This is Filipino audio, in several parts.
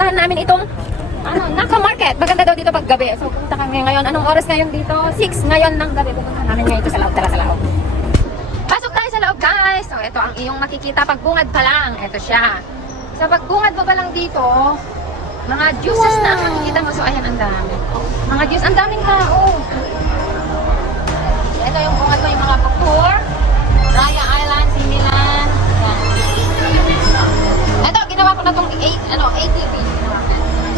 pupuntahan namin itong Naka Market. Maganda daw dito pag gabi. So punta kami ngayon. Anong oras ngayon dito? 6 ngayon ng gabi. Pupuntahan namin ngayon ito sa loob. Tara sa loob. Pasok tayo sa loob, guys. So ito ang iyong makikita pagbungad pa lang. Ito siya. Sa pagbungad mo pa lang dito, mga juices na ang makikita mo. So ayan, ang dami. Mga juice, ang daming tao. Ito yung bungad mo, yung mga Bakur, Raya Island, Similan. Ito, ginawa ko na itong ATV.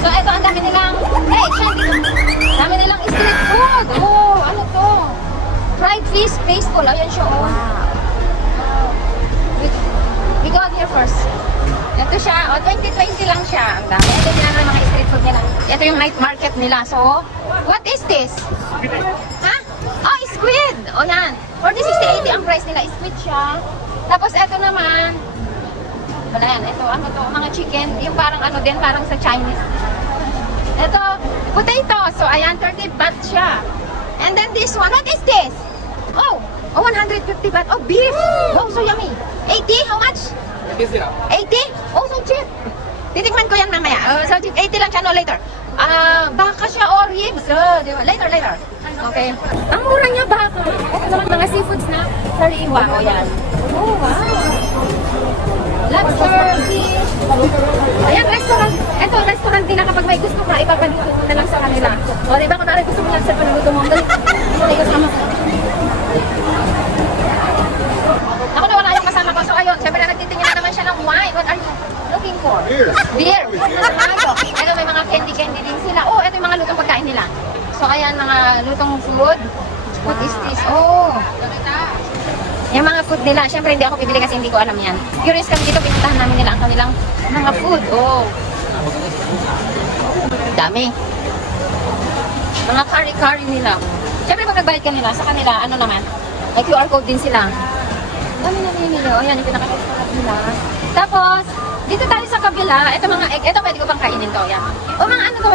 So ito, ang dami nilang, dami nilang street food. Oh, ano to? Fried fish, baseball. Ayan siya, oh. We go out here first. Ito siya, 2020 lang siya. Ang dami. Ito nila ng mga street food nila. Ito yung night market nila. So, what is this? Ha? Oh, squid! O yan. 40, 60, 80 ang price nila. Squid siya. Tapos ito naman, wala yan. Ito, ano to? Mga chicken. Yung parang ano din, parang sa Chinese. Ito, potato. So, ayan, 30 baht siya. And then this one, what is this? Oh, 150 baht. Oh, beef. Oh, so yummy. 80? How much? 80? Oh, so cheap. Titikman ko yan mamaya. So cheap. 80 lang siya, no, later. Baka siya or ribs. Di ba? Later. Okay. Ang mura niya baka. Ito naman mga seafoods na sariwa. O yan. Oh, wow. Lobster, fish. Ayan, restaurant. Ito, restaurant din na kapag may gusto ka, ipapaluto mo na lang sa kanila. O, diba kung narin gusto mo lang sa paluto mo. Dali ko sama ko. Ako na wala yung kasama ko. So, ayun. Siyempre, nagtitingin na naman siya ng wine. What are you looking for? Beer. Ito, may mga candy din sila. Oh, ito yung mga lutong pagkain nila. So, ayan, mga lutong food. What is this? Oh. Yung mga food nila. Siyempre, hindi ako bibili kasi hindi ko alam yan. Curious kami dito. Pinuntahan namin nila ang kanilang mga food. Oh. Dami. Mga curry nila. Siyempre, pag nagbayad ka nila, sa kanila, ano naman, may QR code din sila. Dami na nilili. O, yan, yung pinaka-restaurant nila. Tapos, dito tayo sa kabila, ito mga egg, ito pwede ko pang kainin to, yan. O, mga ano to,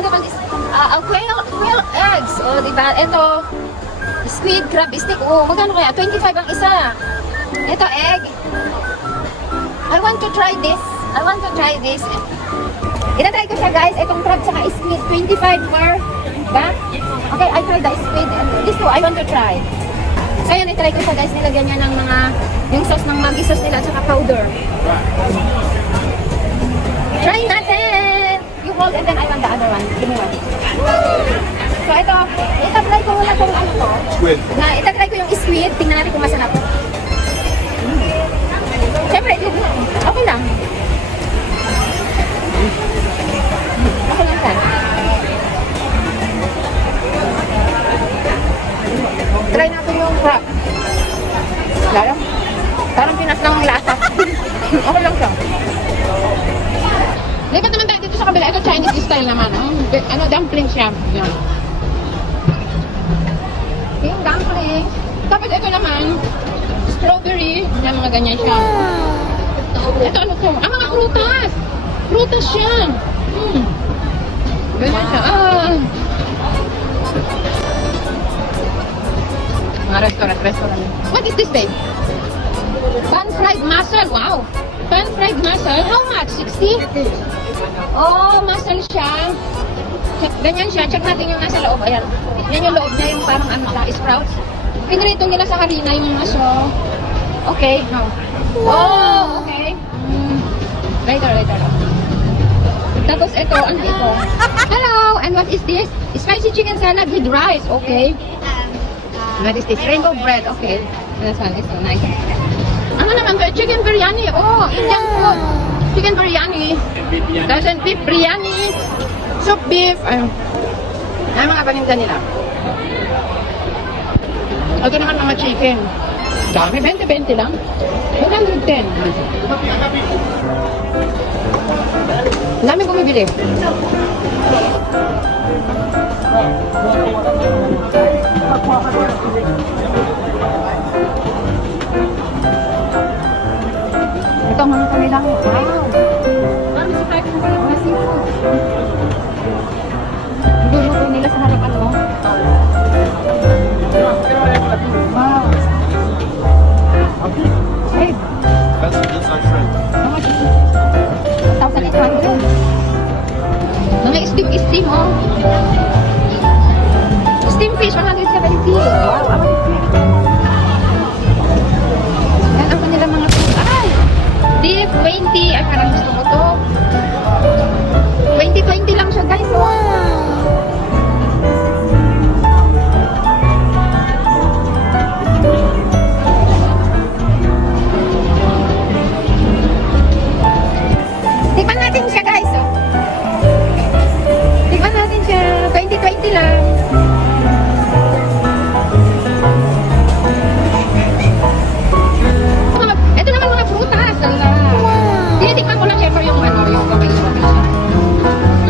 quail eggs. O, diba, ito, squid, crab stick. O, magkano kaya? 25 ang isa. Ito, egg. I want to try this. Itatry ko siya, guys. Itong crab saka squid, 25 per, diba? Okay, I try the squid. And this two, I want to try. So, ayan, itry ko siya, guys. Nilagyan niya ng mga, yung sauce ng Maggi sauce nila, saka powder. Try natin! You hold and then I want the other one. Give me one. So, ito, itatry ko muna kung ano to. Squid. Itatry ko yung squid. Tingnan natin kung masarap. Siyempre, okay lang. Okay lang ka. Try natin yung crab. Lalo? Parang pinas ng lasa. Okay lang siya. Lipat naman tayo dito sa kabila. Ito Chinese style naman. Ano, dumpling siya. Yan. Yung dumpling. Tapos ito naman, strawberry. Yan, mga ganyan siya. Ito ano to? Mga prutas. Prutas siya. Ganyan siya. Mga restaurant. What is this, babe? Pan-fried mussel. Wow. Pan-fried mussel. How much? 60? Oh, mussel siya. Ganyan siya. Check natin yung nasa loob. Ayan. Yan yung loob niya. Yung parang ano siya. Sprouts. Pinrito nila sa harina yung maso. Okay. No. Oh, okay. Later. Tapos ito. Ano ito? Hello. And what is this? Spicy chicken salad with rice. Okay. What is this? Rainbow bread. Okay. This one is so nice. Ano naman to? Chicken biryani. Oh, Indian food. Chicken biryani. Dozen beef biryani. Soup beef. Ay, mga paninda nila. Ito naman mga chicken. Dami. 20-20 lang. 110. Dami bumibili. Ito mga kanilang, wow! Parang si Type ng mga seafood. Luluto nila sa harapan mo. Wow! Hey! That's our shrimp. How much is it? 1,800. steam, oh. Steam fish, 170. Wow, yan ang kanilang mga food. Ay! Beef, 20. Ay, parang gusto mo to. 20 lang siya, guys. Wow! Tikman natin siya, guys. Oh. Tikman natin siya. 20 lang. Ito naman mga prutas. Wow! Tinitikman ko lang syempre yung yung gabay siya.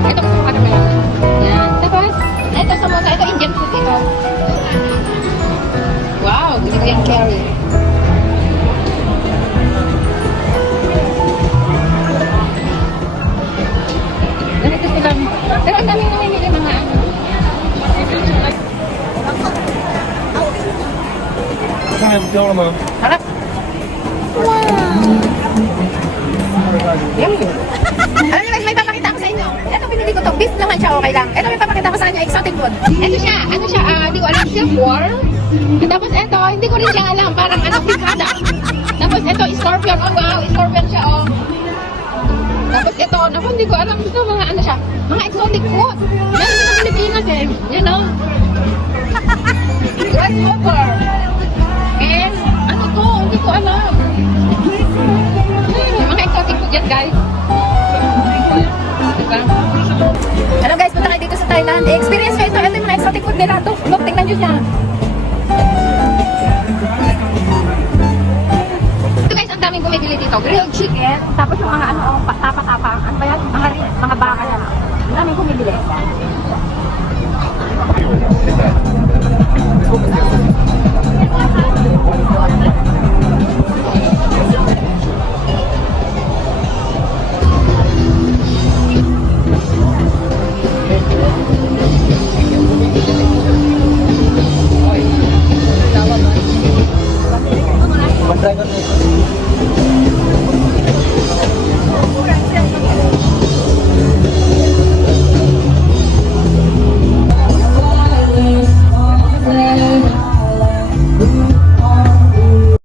Ito ko ano ba yan? Yan. Tapos, ito samosa. Ito Indian food ito. Wow! Hindi ko yung curry. Ganito sila. Pero ang daming namimili mga ano. Harap. Yummy. Alam niyo guys, may papakita ko sa inyo. Ito pinili ko to. Beef naman siya, okay lang. Ito may papakita ko sa inyo, exotic food. Ito siya, hindi ko alam, silkworm. Tapos ito, hindi ko rin siya alam, parang pisada. Tapos ito, scorpion. Oh wow, scorpion siya, oh. Tapos ito, hindi ko alam ito, mga ano siya, mga exotic food. Meron sa Pilipinas eh, you know. Grasshopper. And, ano to, hindi ko alam. Mga exotic food yan, guys. Diba? Ano guys, punta kayo dito sa Thailand. I-experience nyo ito. Ito yung mga exotic food nila. Look, tingnan nyo siya. Ito guys, ang daming bumibili dito. Grilled chicken. Tapos yung mga tapak